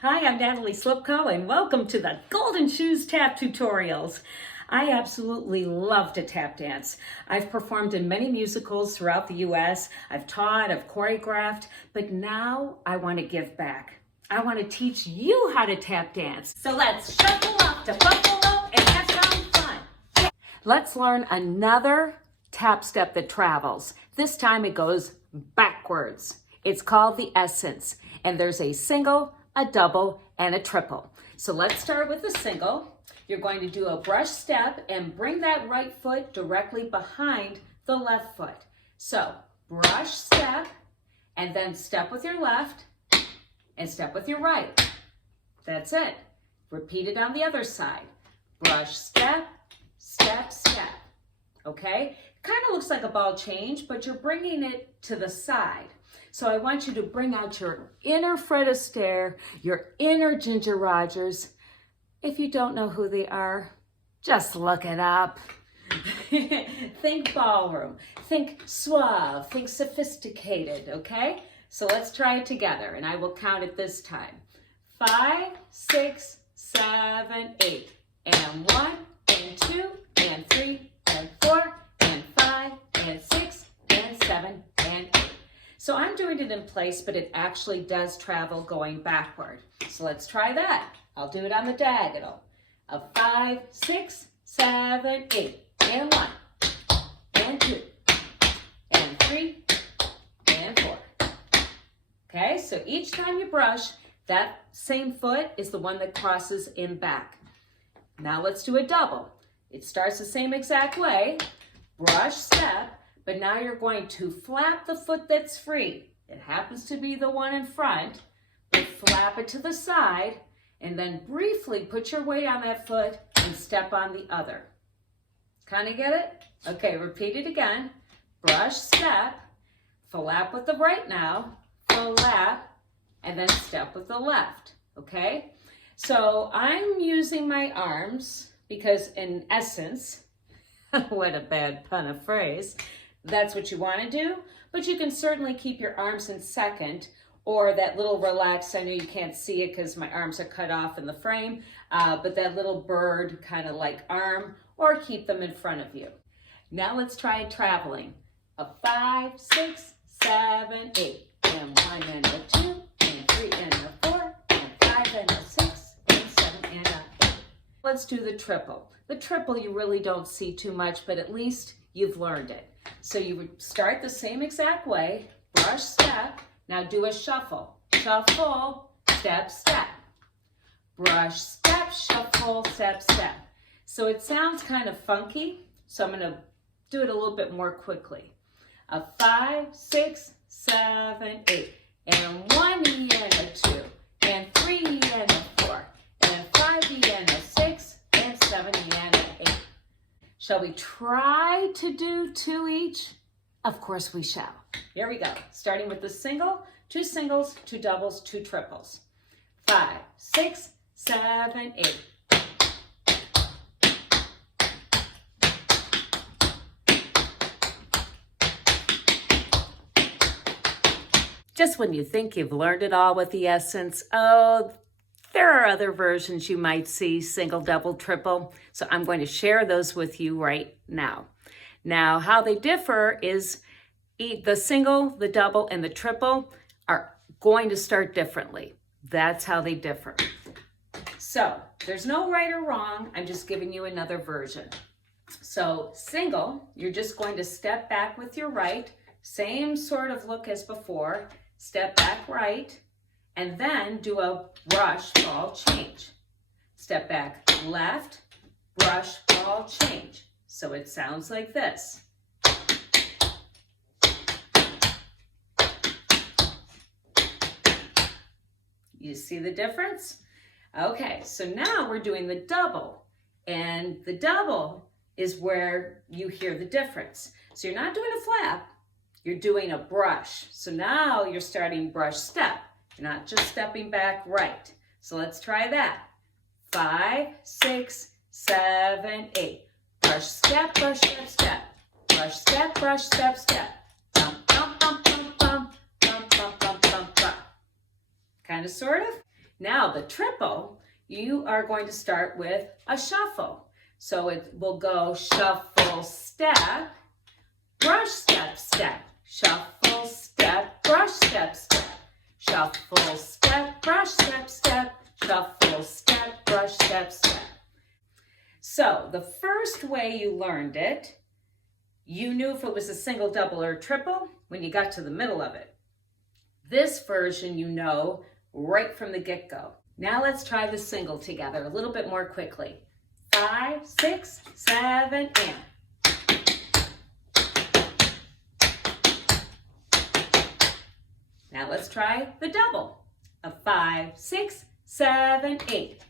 Hi, I'm Natalie Slipko and welcome to the Golden Shoes Tap Tutorials. I absolutely love to tap dance. I've performed in many musicals throughout the U.S. I've taught, I've choreographed, but now I want to give back. I want to teach you how to tap dance. So let's shuffle up to Buffalo and have some fun. Let's learn another tap step that travels. This time it goes backwards. It's called the Essence, and there's a single, a double, and a triple. So let's start with the single. You're going to do a brush step and bring that right foot directly behind the left foot. So brush step, and then step with your left, and step with your right. That's it. Repeat it on the other side. Brush step, step, step. Okay? Kind of looks like a ball change, but you're bringing it to the side. So I want you to bring out your inner Fred Astaire, your inner Ginger Rogers. If you don't know who they are, just look it up. Think ballroom, think suave, think sophisticated, okay? So let's try it together, and I will count it this time. 5, 6, 7, 8, and 1, and 2, and 3, and 4, and 5, and 6, and 7, and 8. So I'm doing it in place, but it actually does travel going backward. So let's try that. I'll do it on the diagonal. Of 5, 6, 7, 8, and 1, and 2, and 3, and 4. Okay, so each time you brush, that same foot is the one that crosses in back. Now let's do a double. It starts the same exact way. Brush, step. But now you're going to flap the foot that's free. It happens to be the one in front, but flap it to the side, and then briefly put your weight on that foot and step on the other. Kind of get it? Okay, repeat it again. Brush, step, flap with the right now, flap, and then step with the left, okay? So I'm using my arms because in essence, what a bad pun of phrase, that's what you want to do, but you can certainly keep your arms in second, or that little relaxed, I know you can't see it because my arms are cut off in the frame, but that little bird kind of like arm, or keep them in front of you. Now let's try traveling. A 5, 6, 7, 8, and 1, and a 2, and 3, and a 4, and 5, and a 6, and 7, and a 8. Let's do the triple. The triple you really don't see too much, but at least you've learned it. So you would start the same exact way, brush, step, now do a shuffle. Shuffle, step, step. Brush, step, shuffle, step, step. So it sounds kind of funky, so I'm going to do it a little bit more quickly. A 5, 6, 7, 8, and 1 E and a 2, and 3 E and a 4, and 5 E and a 6, and 7 E and a 8. Shall we try to do 2 each? Of course we shall. Here we go. Starting with the single, 2 singles, 2 doubles, 2 triples. 5, 6, 7, 8. Just when you think you've learned it all with the Essence, oh, there are other versions you might see, single, double, triple. So I'm going to share those with you right now. Now, how they differ is the single, the double, and the triple are going to start differently. That's how they differ. So there's no right or wrong. I'm just giving you another version. So single, you're just going to step back with your right, same sort of look as before, step back right, and then do a brush, ball, change. Step back left, brush, ball, change. So it sounds like this. You see the difference? Okay, so now we're doing the double. And the double is where you hear the difference. So you're not doing a flap, you're doing a brush. So now you're starting brush step. You're not just stepping back right. So let's try that. 5, 6, 7, 8. Brush, step, brush, step, step. Brush, step, brush, step, step. Bum, bum, bum, bum, bum, bum, bum, bum, bum, bum. Kind of, sort of. Now the triple, you are going to start with a shuffle. So it will go shuffle, step, brush, step, step, shuffle, step, brush, step, step, shuffle, step, brush, step, step, shuffle, step, brush, step, step. So the first way you learned it, you knew if it was a single, double, or triple when you got to the middle of it. This version you know right from the get-go. Now let's try the single together a little bit more quickly. 5, 6, 7, and. Now let's try the double. A 5, 6, 7, 8.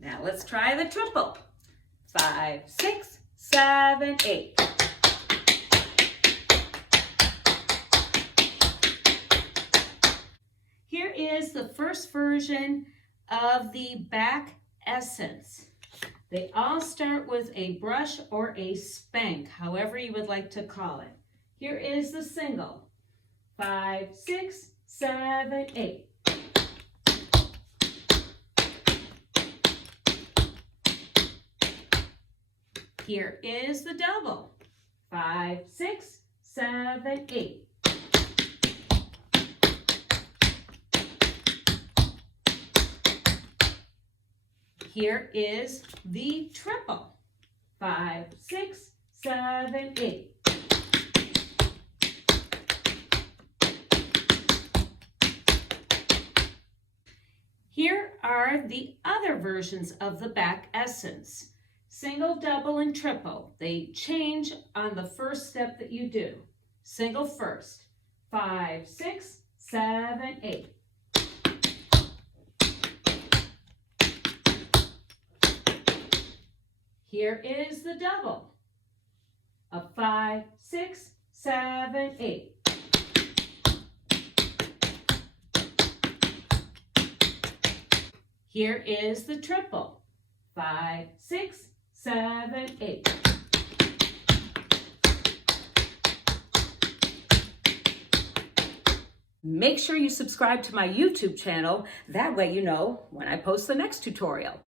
Now let's try the triple. 5, 6, 7, 8. Here is the first version of the Bach Essence. They all start with a brush or a spank, however you would like to call it. Here is the single. 5, 6, 7, 8. Here is the double. 5, 6, 7, 8. Here is the triple. 5, 6, 7, 8. Here are the other versions of the Bach Essence. Single, double, and triple. They change on the first step that you do. Single first. 5, 6, 7, 8. Here is the double. A 5, 6, 7, 8. Here is the triple. 5, 6, 7, 8. Make sure you subscribe to my YouTube channel. That way you know when I post the next tutorial.